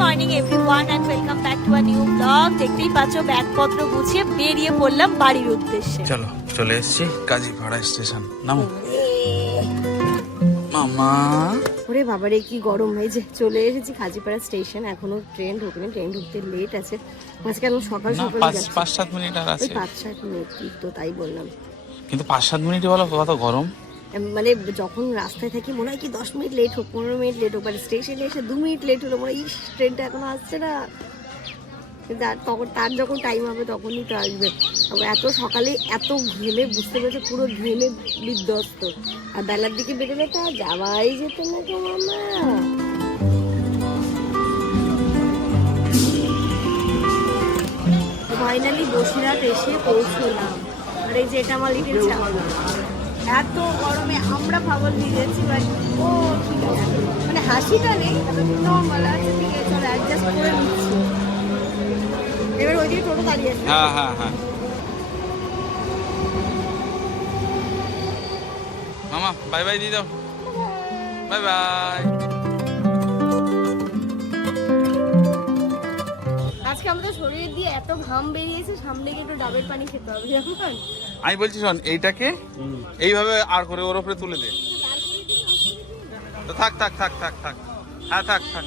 Morning everyone and welcome back to a new blog. দেখতেই পাচ্ছ ব্যাগপত্র গুছিয়ে বেরিয়ে পড়লাম বাড়ির উদ্দেশ্যে। চলো চলে এসেছি কাজীপাড়া স্টেশন। নামো মামা। ওরে বাবারে কি গরম হয়েছে। চলে এসেছি কাজীপাড়া স্টেশন। এখনো ট্রেন ঢোকেনি, ট্রেন ঢুকতে লেট আছে। আজকে আমি সকাল সকাল 5-7 মিনিট আর আছে। 5-7 মিনিট তো তাই বললাম, কিন্তু 5-7 মিনিটই বলো কত গরম। মানে যখন রাস্তায় থাকি মনে হয় কি 10 মিনিট লেট হোক, 15 মিনিট লেট হোক, মানে স্টেশনে এসে 2 মিনিট লেট হলো মনে হয় ইস ট্রেনটা এখনো আসছে না। তখন তার যখন টাইম হবে তখনই তো আসবে। এত সকালে এত ঘেমে বুঝতে পেরেছে, পুরো ঘেমে বিধ্বস্ত। আর বেলার দিকে বেরোলে তো আর যাওয়াই যেত না তো মামা। ফাইনালি বসিরহাট এসে পৌঁছলাম। আর এই যে এটা আমার লিটিল চাওয়া। এত গরমে আমরা পাগল হয়ে যাচ্ছি। ও ঠিক আছে, মানে হাসিটা নেই, নর্মাল আছে, ঠিক আছে, চলো অ্যাডজাস্ট করে নিচ্ছি। এবার ওইদিকে টোটো দাঁড়িয়ে আছে। হ্যাঁ হ্যাঁ হ্যাঁ মামা বাই বাই দিয়ে দাও। Bye bye. আজকে আমাদের শরীর দিয়ে এত ঘাম বেরিয়েছে, সামনে গিয়ে একটু ডাবের পানি খেতে হবে। এখন আমি বলছি শোন, এইটাকে এইভাবে আর করে ওর উপরে তুলে দে। তো থাক থাক থাক থাক থাক হ্যাঁ থাক থাক।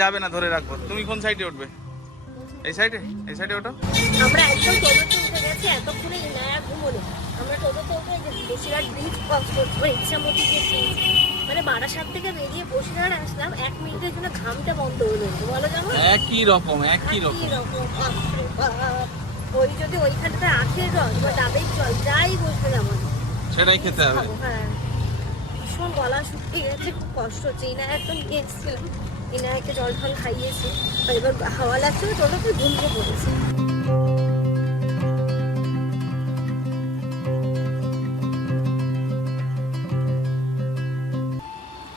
যাবে না, ধরে রাখবো। তুমি কোন সাইডে উঠবে? এই সাইডে, এই সাইডে ওঠো। আমরা একদম টোটোতে উঠে গেছি, এতক্ষণে ইনায়া ঘুমোলো। আমরা টোটোতে উঠে বসিরহাট ব্রিজ ক্রস করছি, ইচ্ছামতি যে ব্রিজ, মানে বারাসাত থেকে বেরিয়ে বসিরহাট আসলাম। 1 মিনিটের জন্য ঘামটা বন্ধ হলো। বলো যেমন একই রকম একই রকম। ওই যদি ওইখানটাতে আখের রস বা ডাবের জল যাই বসবে যেমন সেটাই খেতে হবে। হ্যাঁ, ভীষণ গলা শুকিয়ে গেছে, খুব কষ্ট হচ্ছে। ইনায়া একদম নিয়ে এসেছিলাম, ইনায়াকে জল ঢল খাইয়েছি। এবার হাওয়া লাগছে, টোটোতে ঘুমিয়ে পড়েছে।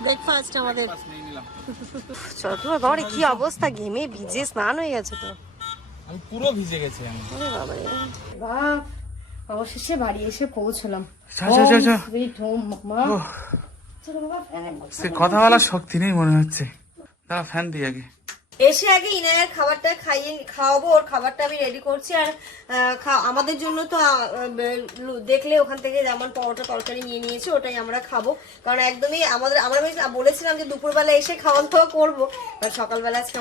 ব্রেকফাস্ট আমাদের। চলো বাবারে কি অবস্থা, ঘেমে ভিজে স্নান হয়ে গেছে তো। আমি পুরো ভিজে গেছি আমি। ওরে বাবারে বাহ, অবশেষে বাড়ি এসে পৌঁছলাম। সুইট হোম মামা। চলো বাবা, সে কথা বলার শক্তি নেই মনে হচ্ছে। দাঁড়া ফ্যান দিই আগে। এসে আগে ইনায়ার খাবারটা খাওয়াবো। ওর খাবারটা আমি রেডি করছি। আর আমাদের জন্য তো দেখলে ওখান থেকে যেমন পরোটা তরকারি নিয়ে নিয়েছে, ওটাই আমরা খাবো। কারণ একদমই আমরা বলেছিলাম যে দুপুরবেলা এসে খাওয়া দাওয়া করবো, সকালবেলা আজকে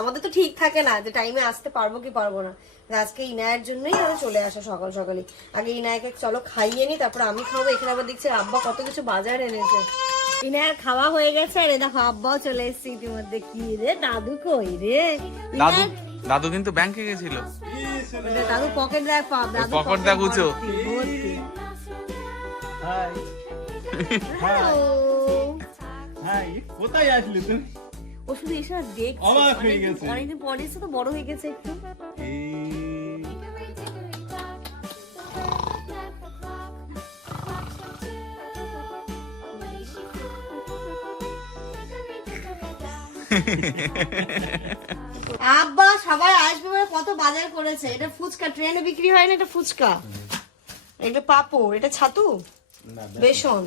আমাদের তো ঠিক থাকে না যে টাইমে আসতে পারবো কি পারবো না। আজকে ইনায়ের জন্যই আমি চলে আসা সকাল সকালে। আগে ইনায়াকে চলো খাইয়ে নি, তারপর আমি খাবো। এখানে আবার দেখছি আব্বা কত কিছু বাজার এনেছে। ইনায়ার খাওয়া হয়ে গেছে। আর দেখো আব্বাও চলে এসেছে ইতিমধ্যে। কি রে দাদু কই রে? দাদু কিন্তু ব্যাংকে গেছিল। দাদু পকেট দেখ, পকেট দেখ উঁচু। কোথায় আসলে তুমি? ও শুধু এসে দেখছে, অনেকদিন পরে এসে তো বড় হয়ে গেছে একটু। আব্বা সবাই আসবে বলে কত বাজার করেছে। এটা ফুচকা, ট্রেনে বিক্রি হয় না, এটা ফুচকা, এটা পাপড়, এটা ছাতু, বেসন,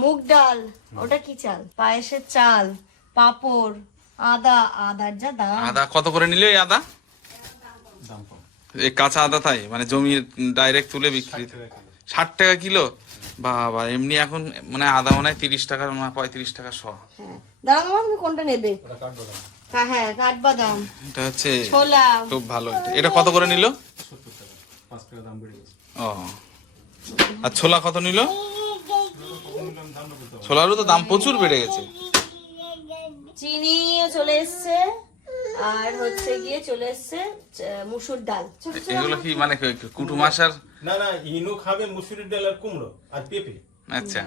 মুগ ডাল, ওটা কি চাল, পায়েসের চাল, পাপড়, আদার যা দাম। আদা কত করে নিলে? এই আদা এই কাঁচা আদা, তাই মানে জমি ডাইরেক্ট তুলে বিক্রি 60 টাকা কিলো। বাবা, এমনি এখন মানে আদা মনে হয় 30 টাকা, 35 টাকা শ। দাঁড়াও মামা, তুমি কোনটা নেবে? হ্যাঁ, কাঠবাদাম, এটা হচ্ছে ছোলা, খুব ভালো। এটা কত করে নিল? 5 টাকা দাম বেড়ে গেছে। ও, আর ছোলা কত নিল? ছোলারও তো দাম প্রচুর বেড়ে গেছে। চিনিও চলে এসছে, আর হচ্ছে গিয়ে চলে এসছে মুসুর ডাল। এগুলো কি মানে কুটুম আসার? না না, ইনু খাবে মুসুরির ডাল আর কুমড়ো আর পেঁপে। আচ্ছা,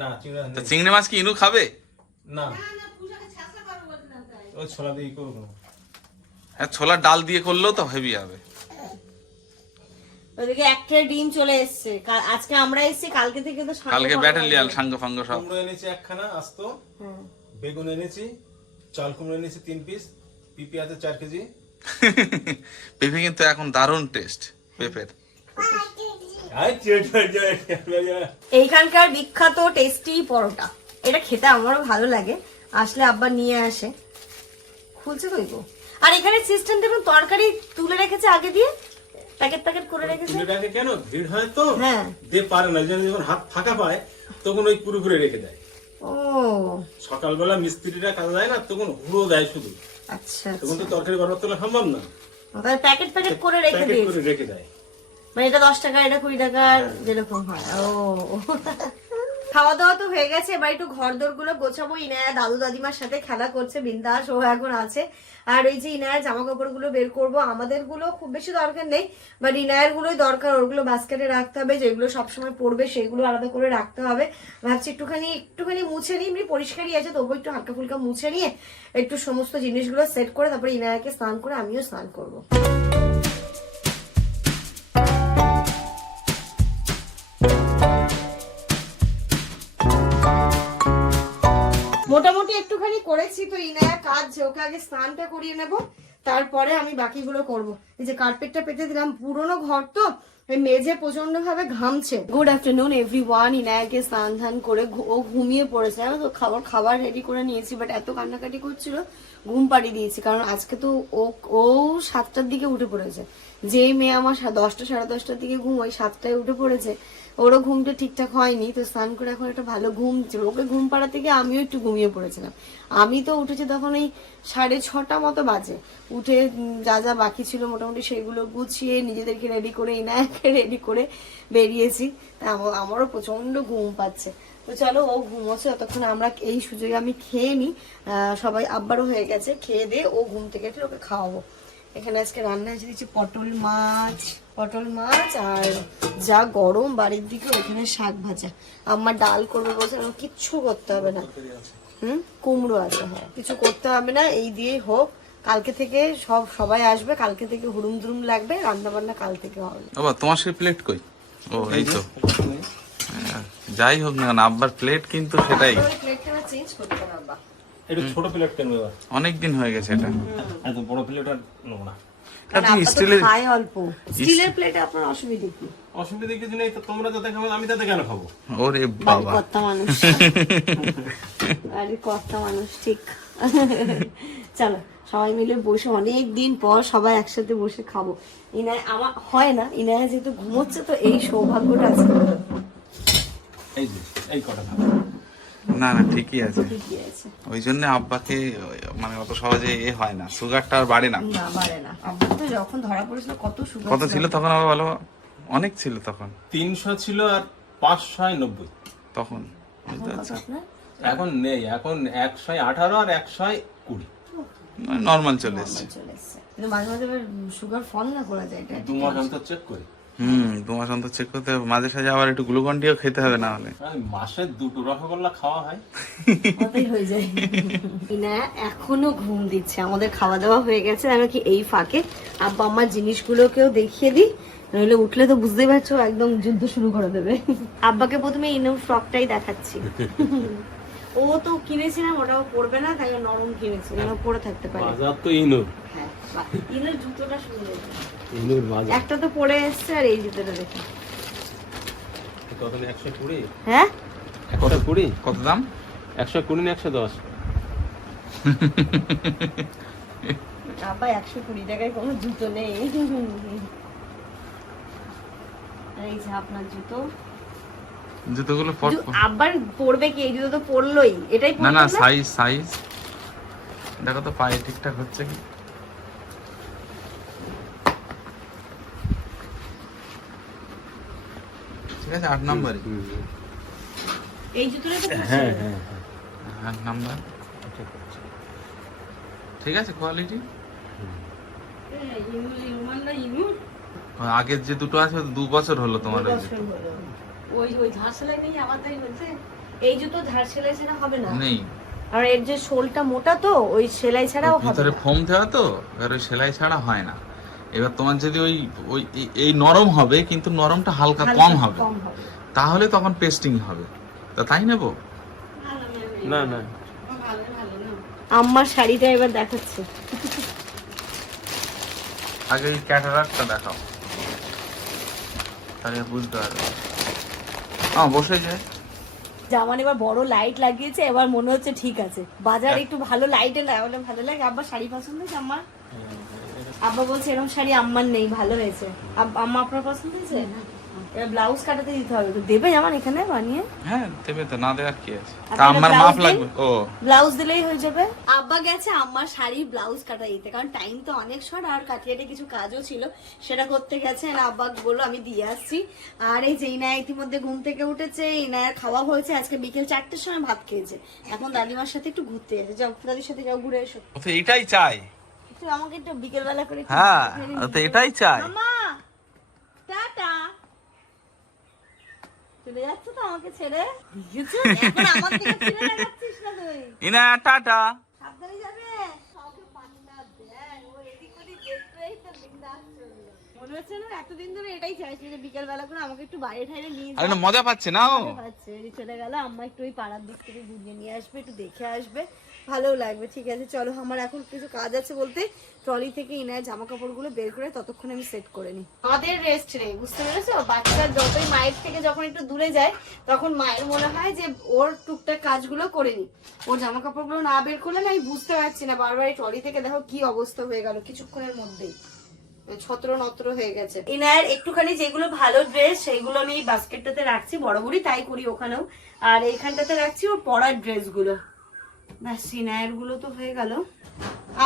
না তো চিংড়ি মাছ কি ইনু খাবে? না, ওই ছোলা দিয়ে করবো। হ্যাঁ, ছোলার ডাল দিয়ে করলেও তো হেভি হবে। ওদিকে একটা ডিম চলে এসছে। আজকে আমরা এসেছি, কালকে থেকে তো কালকে ব্যাটালিয়াল সাঙ্গ ফাঙ্গ সব। কুমড়ো এনেছি একখানা আস্ত, বেগুন এনেছি, চাল কুমড়ো এনেছি 3 পিস, পেঁপে আছে 4 কেজি। পেঁপে কিন্তু এখন দারুণ টেস্ট পেঁপের। এইখানকার বিখ্যাত টেস্টি পরোটা, এটা খেতে আমারও ভালো লাগে। আসলে আব্বা নিয়ে আসে, খুলছে কই গো? আর এখানে সিস্টেম দেখুন তরকারি তুলে রেখেছে আগে দিয়ে, প্যাকেট প্যাকেট করে রেখেছে। তুলে রাখে কেন? ভিড় হয় তো, হ্যাঁ। দিয়ে পারে না, যখন হাত ফাঁকা পায় তখন ওই পুরো রেখে দেয়। ও সকালবেলা মিস্ত্রিরা কাজে যায় না, তখন হুড়ো দেয় শুধু, আচ্ছা তখন তো তরকারি বানাতে তোলা সম্ভব না, তাহলে প্যাকেট প্যাকেট করে রেখে প্যাকেট দিয়েছে, করে রেখে দেয়। মানে এটা 10 টাকা, এটা 20 টাকার যেরকম হয়। ও খাওয়া দাওয়া তো হয়ে গেছে, এবার একটু ঘর দোর গুলো গোছাবো। ইনায়া দাদু দাদিমার সাথে খেলা করছে, বিন্দাস ও এখন আছে। আর এই যে ইনায়ার জামা কাপড় গুলো বের করবো, আমাদের গুলো খুব বেশি দরকার নেই, বাট ইনায়ার গুলোই দরকার, ওগুলো বাস্কেটে রাখতে হবে, যেগুলো সবসময় পড়বে সেগুলো আলাদা করে রাখতে হবে। ভাবছি একটুখানি মুছে নিই, এমনি পরিষ্কারই আছে, তবু একটু হালকা ফুলকা মুছে নিয়ে একটু সমস্ত জিনিসগুলো সেট করে তারপরে ইনায়াকে স্নান করে আমিও স্নান করবো। মোটামুটি একটুখানি করেছি তো ইনায়া কাজ, ওকে আগে স্নানটা করিয়ে নেব, তারপরে আমি বাকিগুলো করব। এই যে কার্পেটটা পেতে দিলাম, পুরোনো ঘর তো এই মেঝে প্রচন্ড ভাবে ঘামছে। Good afternoon everyone. ইনায়াকে স্নান ধান করে ও ঘুমিয়ে পড়েছে, জানো তো, খাবার রেডি করে নিয়েছি, বাট এত কান্নাকাটি করছিল ঘুম পাড়িয়ে দিয়েছি, কারণ আজকে তো ও 7টার দিকে উঠে পড়েছে। যে মেয়ে আমার 10টা সাড়ে 10টার দিকে ঘুম, ওই 7টায় উঠে পড়েছে, ওরও ঘুমটা ঠিকঠাক হয়নি, তো স্নান করে এখন একটা ভালো ঘুম ছিল। ওকে ঘুম পাড়াতে গিয়ে আমিও একটু ঘুমিয়ে পড়েছিলাম। আমি তো উঠেছি তখন এই 6:30 মতো বাজে, উঠে যা যা বাকি ছিল মোটামুটি সেগুলো গুছিয়ে নিজেদেরকে রেডি করে ইনায়াকে রেডি করে বেরিয়েছি। আমারও প্রচন্ড ঘুম পাচ্ছে, তো চলো ও ঘুমোচ্ছে, ততক্ষণ আমরা এই সুযোগে আমি খেয়ে নিই। সবাই আব্বারও হয়ে গেছে, খেয়ে দিয়ে ও ঘুম থেকে উঠে ওকে খাওয়াবো। এখানে আজকে রান্না এসে দিচ্ছি পটল মাছ আর যা গরম বাড়ির দিকে, ওখানে শাক ভাজা, আমার ডাল করবে বলছে, আমার কিচ্ছু করতে হবে না। কুমড়ো আছে, হ্যাঁ কিছু করতে হবে না, এই দিয়ে হোক। কালকে থেকে সবাই আসবে, কালকে থেকে হুড়ুম দুরুম লাগবে, রান্না বান্না কাল থেকে হবে। বাবা তোমার সেই প্লেট কই? ও এই তো, যাই হোক না আব্বার প্লেট কিন্তু সেটাই, প্লেটটা চেঞ্জ করতে হবে আব্বা। একটু ছোট প্লেট কেন এবার? অনেকদিন হয়ে গেছে এটা। এত বড় প্লেট আর নেব না। খায় অল্প, স্টিলের প্লেটে আপনার অসুবিধা কি? অসুবিধা কিছু নেই, তো তোমরা যাতে খাবে আমি তাতে কেন খাবো? ওরে বাবা, কর্তা মানুষ আরে কর্তা মানুষ, ঠিক। চলো সবাই মিলে বসে, অনেক দিন পর সবাই একসাথে বসে খাবো। ইনায় আমার হয় না, ইনায় যেহেতু ঘুমোচ্ছে তো এই সৌভাগ্যটা আছে। এই যে এই কটা খাবো। না না ঠিকই আছে, ঠিকই আছে। ওই জন্য আব্বাকে মানে অত সহজে এ হয় না, সুগারটা আর বাড়ে না। না বাড়ে না, আব্বা তো যখন ধরা পড়েছিল কত সুগার কত ছিল তখন? আবার ভালো অনেক ছিল তখন, 300 ছিল আর 590 তখন বুঝতে পারছো? আপনার এখন নেই, এখন 118 আর 120 নর্মাল চলে এসছে। চলে এসছে, কিন্তু মাঝে মাঝে সুগার ফল না করা যায়, এটা 2 মাস অন্তর চেক করি। 2 মাস অন্তর চেক করতে হবে, মাঝে সাঝে আবার একটু গ্লুকন্ডিও খেতে হবে, না হলে মাসে 2টো রসগোল্লা খাওয়া হয়, কতই হয়ে যায়। ইনা এখনো ঘুম দিচ্ছে, আমাদের খাওয়া দাওয়া হয়ে গেছে। আমি কি এই ফাঁকে আব্বা আমার জিনিসগুলোকেও দেখিয়ে দিই, নইলে উঠলে তো বুঝতেই পারছো একদম যুদ্ধ শুরু করে দেবে। আব্বাকে প্রথমে ইনুর ফ্রকটাই দেখাচ্ছি। ও তো কিনেছিলাম, ওটাও পরবে না, তাই নরম কিনেছি, যেন পরে থাকতে পারে। বাজার তো ইনুর, হ্যাঁ ইনুর জুতোটা সুন্দর, ইনুর বাজার। একটা তো পরে এসছে, আর এই জুতোটা দেখি কত? 120? হ্যাঁ 120? কত দাম? 120 না 110? আব্বা 120 টাকায় কোনো জুতো নেই। এই যে আপনার জুতো, জুতোগুলো আব্বার পরবে কি? এই জুতো তো পরলোই, এটাই না না পরবে সাইজ দেখো তো পায়ে ঠিকঠাক হচ্ছে কি। ঠিক আছে 8 নম্বরই, এই জুতোটা তো পরছে। হ্যাঁ হ্যাঁ 8 নম্বর, ঠিক আছে কোয়ালিটি। আগের যে দুটো আছে 2 বছর হলো তোমার ওই জুতো। ওই ধার সেলাই নেই আবার, তাই বলছে এই জুতো ধার সেলাই ছাড়া হবে না। নেই, আর এর যে শোলটা মোটা, তো ওই সেলাই ছাড়াও হবে ভিতরে না। ফোম দেওয়া তো, এবার ওই সেলাই ছাড়া হয় না। এবার তোমার যদি ওই এই নরম হবে, কিন্তু নরমটা হালকা কম হবে, তাহলে তখন পেস্টিং হবে। তা তাই নেবো? না না, আমার শাড়িটা এবার দেখাচ্ছে। আগে এই ক্যাটারাকটা দেখাও, তাহলে বুঝতে পারবে। বসে যায়। জামান এবার বড় লাইট লাগিয়েছে, এবার মনে হচ্ছে ঠিক আছে, বাজার একটু ভালো লাইটে লাগালে ভালো লাগে। আব্বা শাড়ি পছন্দ হয়েছে আমার? আব্বা বলছে এরকম শাড়ি আম্মার নেই, ভালো হয়েছে। আম্মা আপনার পছন্দ হয়েছে? এবার ব্লাউজ কাটাতে দিতে হবে তো, দেবে জামান এখানে বানিয়ে? হ্যাঁ দেবে তো, না দেওয়ার কি আছে? আপনারা তা আমার ব্লাউজ মাপ দিন? লাগবে। ও ব্লাউজ দিলেই হয়ে যাবে। আব্বা গেছে আম্মার শাড়ি ব্লাউজ কাটা দিতে, কারণ টাইম তো অনেক শর্ট, আর কাটিয়াটে কিছু কাজও ছিল সেটা করতে গেছে। আর আব্বা বললো আমি দিয়ে আসছি। আর এই যে ইনায়া ইতিমধ্যে ঘুম থেকে উঠেছে, ইনায়ার খাওয়া হয়েছে, আজকে বিকেল 4টের সময় ভাত খেয়েছে। এখন দাদিমার সাথে একটু ঘুরতে গেছে। যাও দাদির সাথে যাও, ঘুরে এসো। ও তো এটাই চাই। একটু আমাকে একটু বিকেল বেলা করে একটু হ্যাঁ ঘুরে ও নিয়ে তো যাও। এটাই চাই। মামা টাটা। চলে যাচ্ছে তো আমাকে ছেড়ে? বুঝেছো? এখন আমার দিকে ফিরে তাকাচ্ছিস না তুই? ইনা টাটা। সাবধানে যাবে। কাউকে পাত্তা দেয়, ও এদিক ওদিক দেখতেই তো বিন্দাস চললো। মনে হচ্ছে না এতদিন ধরে এটাই চাইছি যে বিকেল বেলা করে আমাকে একটু বাইরে ঠাইরে নিয়ে আরে না যাও। মজা পাচ্ছে না ও? পাচ্ছে, এই চলে গেল। আম্মা একটু ওই পাড়ার দিক থেকে ঘুরিয়ে নিয়ে আসবে, একটু দেখে আসবে, ভালোও লাগবে। ঠিক আছে চলো, আমার এখন কিছু কাজ আছে বলতে ট্রলি থেকে ইনায় জামা কাপড়গুলো বের করে ততক্ষণ আমি সেট করে নিই। আমাদের রেস্ট নেই, বুঝতে পেরেছো? বাচ্চা যতই মায়ের থেকে যখন একটু দূরে যায় তখন মায়ের মনে হয় যে ওর টুকটাক কাজগুলো করে নি, ওর জামা কাপড়গুলো না বের করলে না আমি বুঝতে পারছি না। বারবার এই ট্রলি থেকে দেখো কি অবস্থা হয়ে গেল কিছুক্ষণের মধ্যেই, ছত্র নত্র হয়ে গেছে। ইনায়ের একটুখানি যেগুলো ভালো ড্রেস সেইগুলো আমি এই বাস্কেটটাতে রাখছি, বরাবরই তাই করি ওখানেও। আর এইখানটাতে রাখছি ওর পরার ড্রেসগুলো। ব্যাস ইনায়ের গুলো তো হয়ে গেল।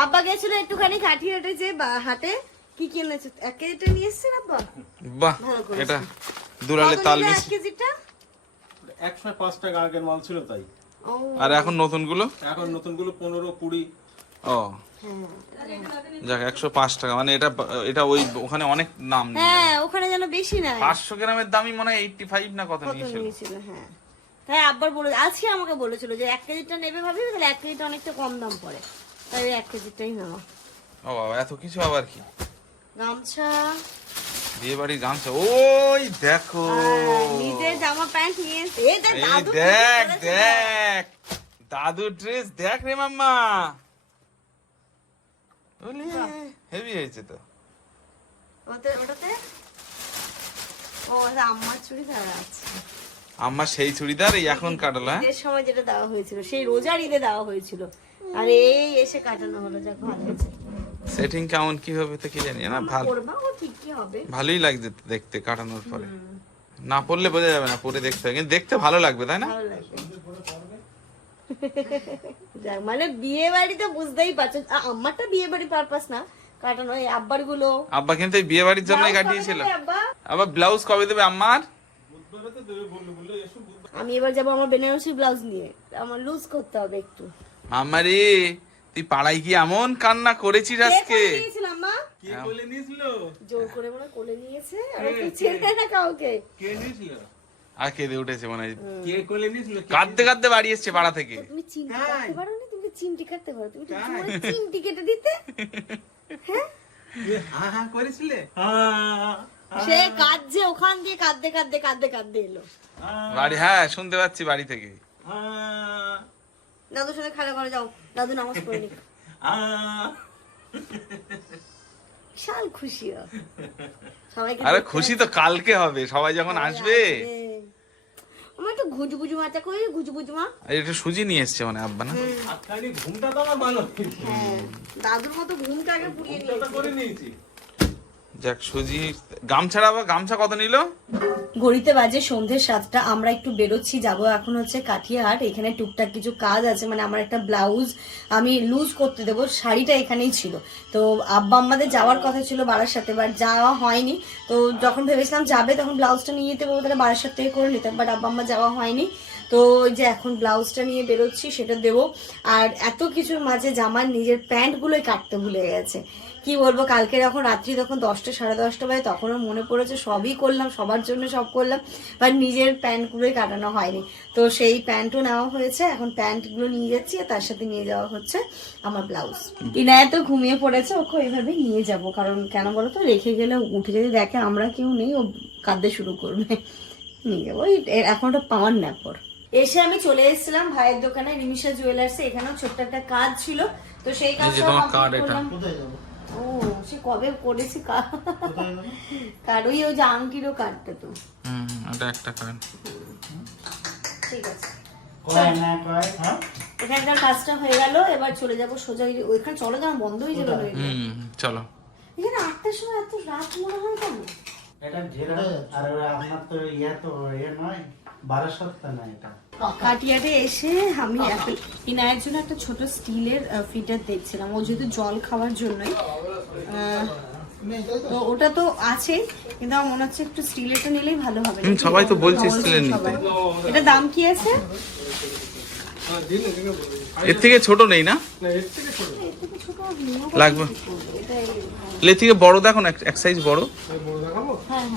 আব্বা গেছিল একটুখানি কাঠিয়াটে যে হাটে, কি কিনেছে? 1 কেজিটা নিয়ে এসছেন আব্বা? বাহ ভালো করেছেন। এটা দুলালে কত তাল নিল মিস। 1 কেজিটা? 105 টাকা আগের মাল ছিল তাই। ও আর এখন নতুন গুলো? এখন নতুন গুলো 15, 20। ও যাক 105 টাকা, মানে এটা এটা ওই ওখানে অনেক দাম নিয়ে হ্যাঁ ওখানে যেন বেশি নাই। 500 গ্রামের দামই মনে হয় 85 না কত কত নিয়েছিল। নিয়েছিল? হ্যাঁ তাই আব্বার বলে আজকে আমাকে বলেছিল যে 1 কেজিটা নেবে ভাবি, তাহলে 1 কেজিটা অনেকটা কম দাম পড়ে, তাই 1 কেজিটাই নেওয়া। ও বাবা এত কিছু আবার কি? গামছা, বিয়ে বাড়ির গামছা, ওই দেখো নিজের জামা প্যান্ট নিয়ে এসে এই দেখ এই দাদু দেখ করেছে। দেখ দাদুর ড্রেস দেখ রে মাম্মা, হেভি হয়েছে তো। ওটাতে ও এটা আম্মার চুড়িদার আছে। আমার সেই চুড়িদার এই এখন কাটালো। হ্যাঁ ঈদের সময় যেটা দেওয়া হয়েছিল, সেই রোজার ঈদে দেওয়া হয়েছিল, আর এই এসে কাটানো হলো। যাক ভালো হয়েছে। সেটিং কেমন কি হবে তো কি জানি না, ভালো করবা ও ঠিকই হবে। ভালোই লাগছে দেখতে কাটানোর পরে। না পড়লে বোঝা যাবে না, পরে দেখতে হবে, কিন্তু দেখতে ভালো লাগবে তাই না? ভালো লাগবে। যাক মানে বিয়ে বাড়িতে বুঝতেই পারছো, আমারটা বিয়ে বাড়ি পারপাস না কাটানো, এই আব্বার গুলো। আব্বা কিন্তু এই বিয়ে বাড়ির জন্যই ব্লাউজ কবে কাটিয়েছিল। দেবে আব্বা? আবার ব্লাউজ কবে দেবে আমার? বুধবারে তো দেবে বললো এসো। আমি এবার যাবো আমার বেনারসি ব্লাউজ নিয়ে, আমার লুজ করতে হবে একটু। আমারে তুই পাড়ায় কি এমন কান্না করেছিস আজকে? কে দিয়েছিলাম মা? কে কোলে নিয়েছিল? জোর করে মনে হয় কোলে নিয়েছে, আর ওকে ছেড়ে না কাউকে। কে নিয়েছিল? আর কেঁদে উঠেছে মনে হয়, কে কোলে নিয়েছিল? কাঁদতে কাঁদতে বাড়ি এসছে পাড়া থেকে। তুমি চিমটি কাটতে পারো না? তুমি চিমটি কাটতে পারো? তুমি তো জোরে চিমটি কেটে দিতে। হা হা করেছিলে? হ্যাঁ সে কাঁদছে ওখান দিয়ে, কাঁদতে কাঁদতে কাঁদতে কাঁদতে এলো। বাড়ি, হ্যাঁ শুনতে পাচ্ছি বাড়ি থেকে। দাদুর সাথে খেলা করে যাও, দাদু নামাজ পড়ে নি। বিশাল খুশি ও। সবাইকে আরে দেখতে খুশি তো কালকে হবে, সবাই যখন আসবে। আমার একটু ঘুজুগুজু মাথা করে ঘুজুগুজু মা। আর একটু সুজি নিয়ে এসছে মানে আব্বা না? আজকালি ঘুমটা তো আমার ভালো হয়েছে। হ্যাঁ দাদুর মতো ঘুমটা আগে পুড়িয়ে ঘুমটা নিয়েছি। করে নিয়েছি। যাক সুজি। গামছাড়া আবার গামছা কত নিল? ঘড়িতে বাজে সন্ধ্যে 7টা, আমরা একটু বেরোচ্ছি, যাব এখন হচ্ছে কাঠিয়াহাট। এখানে টুকটাক কিছু কাজ আছে, মানে আমার একটা ব্লাউজ আমি লুজ করতে দেবো, শাড়িটা এখানেই ছিল। তো আব্বা আমাদের যাওয়ার কথা ছিল বারাসাতে, বাট যাওয়া হয়নি। তো যখন ভেবেছিলাম যাবে তখন ব্লাউজটা নিয়ে যেতে বলবো, তাহলে বারাসাত থেকে করে নিতাম, বাট আব্বা আমার যাওয়া হয়নি। তো ওই যে এখন ব্লাউজটা নিয়ে বেরোচ্ছি, সেটা দেবো। আর এত কিছুর মাঝে জামার নিজের প্যান্টগুলোই কাটতে ভুলে গেছে। কি বলবো, কালকে যখন রাত্রি তখন 10টা সাড়ে 10টা বাজে, তখনও মনে পড়েছে সবই করলাম, সবার জন্য সব করলাম, বাট নিজের প্যান্টগুলোই কাটানো হয়নি। তো সেই প্যান্টও নেওয়া হয়েছে, এখন প্যান্টগুলো নিয়ে যাচ্ছি, আর তার সাথে নিয়ে যাওয়া হচ্ছে আমার ব্লাউজ। ইনায়া তো ঘুমিয়ে পড়েছে, ওকে এইভাবে নিয়ে যাব, কারণ কেন বলো তো, রেখে গেলে উঠে যদি দেখে আমরা কেউ নেই, ও কাঁদতে শুরু করবে। নিয়ে যাবো, এখন ওটা পাওয়ার ন্যাপর। এসে আমি চলে এসেছিলাম ভাইয়ের দোকানে, রিমিশা জুয়েলার্সে। এখানেও ছোট্ট একটা কাজ ছিল, তো সেই কাজটা করলাম। ও সে কবে করেছি কার্ড, ওই যে আংটিরও কার্ডটা তো। ওটা একটা কার্ড। ঠিক আছে। এখানকার কাজটা হয়ে গেল, এবার চলে যাবো সোজা ওইখানে। চলো যাওয়া বন্ধ হয়ে যাবে। চলো। এখানে 8টার সময় এত রাত মনে হয় কেন? এটা ঘেরা আর আপনার তো ইয়া তো ইয়ে নয় 12 না এটা। কাটিয়ারে এসে আমি ইনায়ের জন্য একটা ছোট স্টিলের ফিটার দেখছিলাম, ও যেহেতু জল খাওয়ার জন্যই। তো ওটা তো আছে, কিন্তু আমার মনে হচ্ছে একটু স্টিলেরটা নিলেই ভালো হবে। সবাই তো বলছে স্টিলের নিতে। এটা দাম কি আছে? এর থেকে ছোট নেই না? লাগবে। এর থেকে বড় দেখান, এক সাইজ বড়।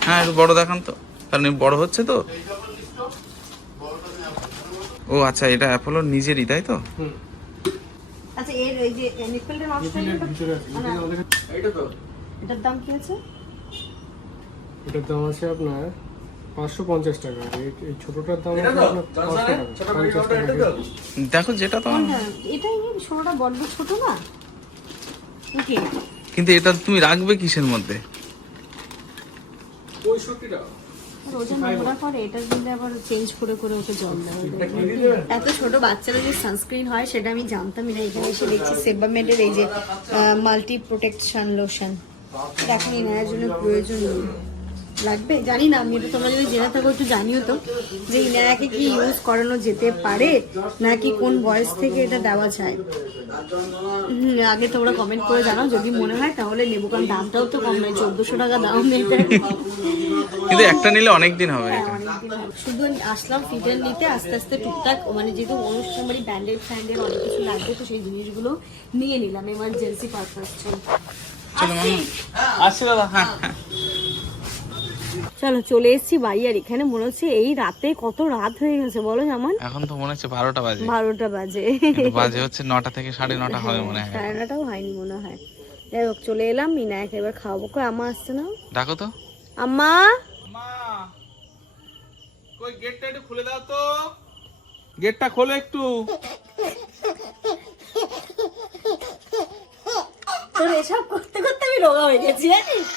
হ্যাঁ একটু বড় দেখান তো, কারণ বড় হচ্ছে তো। ও আচ্ছা, এটা অ্যাপোলোর নিজেরই, তাই তো? আচ্ছা, এর এই যে নিকেলটা নষ্ট হয়ে গেল, এটার দাম কি আছে? এটার দাম আছে আপনার 550 টাকা। এই ছোটটার দাম আছে আপনার 500 টাকা। দেখো যেটা তো। এটাই ছোটটা বড্ড ছোট না ওকে। কিন্তু এটা তুমি রাখবে কিসের মধ্যে? 65 টাকা। ওজন নোংরা করে, এটার দিলে আবার চেঞ্জ করে করে ওকে জল দেওয়া। এত ছোট বাচ্চারা যে সানস্ক্রিন হয় সেটা আমি জানতামই না। এখানে এসে দেখছি সেবামেডের এই যে মাল্টি প্রোটেকশন লোশন, এটা এখন ইনায়ের জন্য প্রয়োজন লাগবে। জানি না আমি, এটা তোমরা যদি জেনে থাকো একটু জানিও তো, যে ইনায়াকে কি ইউজ করানো যেতে পারে নাকি কোন বয়স থেকে এটা দেওয়া যায়। আগে তোমরা কমেন্ট করে জানাও, যদি মনে হয় তাহলে নেবো, কারণ দামটাও তো কম নয়, 1400 টাকা দাম এটা। কিন্তু একটা নিলে অনেক দিন হবে। শুধু আসলাম ফিটার নিতে, আস্তে আস্তে টুকটাক মানে যেহেতু অনুষ্ঠান বাড়ি ব্যান্ডেড ফ্যান্ডেড অনেক কিছু লাগবে, তো সেই জিনিসগুলো নিয়ে নিলাম এমার্জেন্সি পারপাস জন্য। আসছি দাদা। হ্যাঁ হ্যাঁ চলো চলে এসেছি বাড়ি। আর এখানে মনে হচ্ছে এই রাতে কত রাত হয়ে গেছে বলো জামান? এখন তো মনে হচ্ছে 12টা বাজে। 12টা বাজে। বাজে হচ্ছে 9টা থেকে 9:30 হবে মনে হয়। 9:30টাও হয়নি মনে হয়। যাই হোক চলে এলাম, মিনাকে এবার খাওয়াবো। কই আম্মা আসছে না? ডাকো তো। আম্মা, মা কই গেটটা একটু খুলে দাও তো, গেটটা খোলো একটু। তোর এসব করতে করতে আমি রোগা হয়ে গেছি জানিস।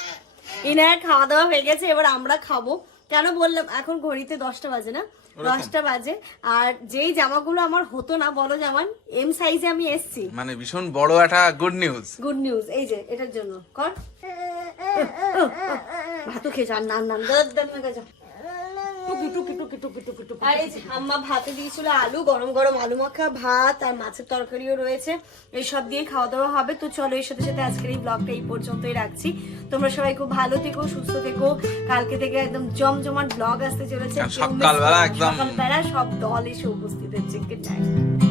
ইনার খাওয়া দাওয়া হয়ে গেছে, এবার আমরা খাবো। কেন বললাম, এখন ঘড়িতে 10টা বাজে না, 10টা বাজে। আর যেই জামাগুলো আমার হতো না বলো জামান, এম সাইজে আমি এসছি। মানে ভীষণ বড় একটা গুড নিউজ। গুড নিউজ, এই যে এটার জন্য কর। ভাতও খেয়েছ আর নান নান যা। টুকি টুকি টুকি টুকি টুকি টুকি। আর এই যে আম্মা ভাতে দিয়েছিল আলু, গরম গরম আলু মাখা ভাত, আর মাছের তরকারিও রয়েছে। এইসব দিয়ে খাওয়া দাওয়া হবে। তো চলো এর সাথে সাথে আজকের এই ব্লগটা এই পর্যন্তই রাখছি। তোমরা সবাই খুব ভালো থেকো, সুস্থ থেকো। কালকে থেকে একদম জমজমাট ব্লগ আসতে চলেছে। সকালবেলা একদম সকালবেলা সব দল এসে উপস্থিত হচ্ছে। Good night.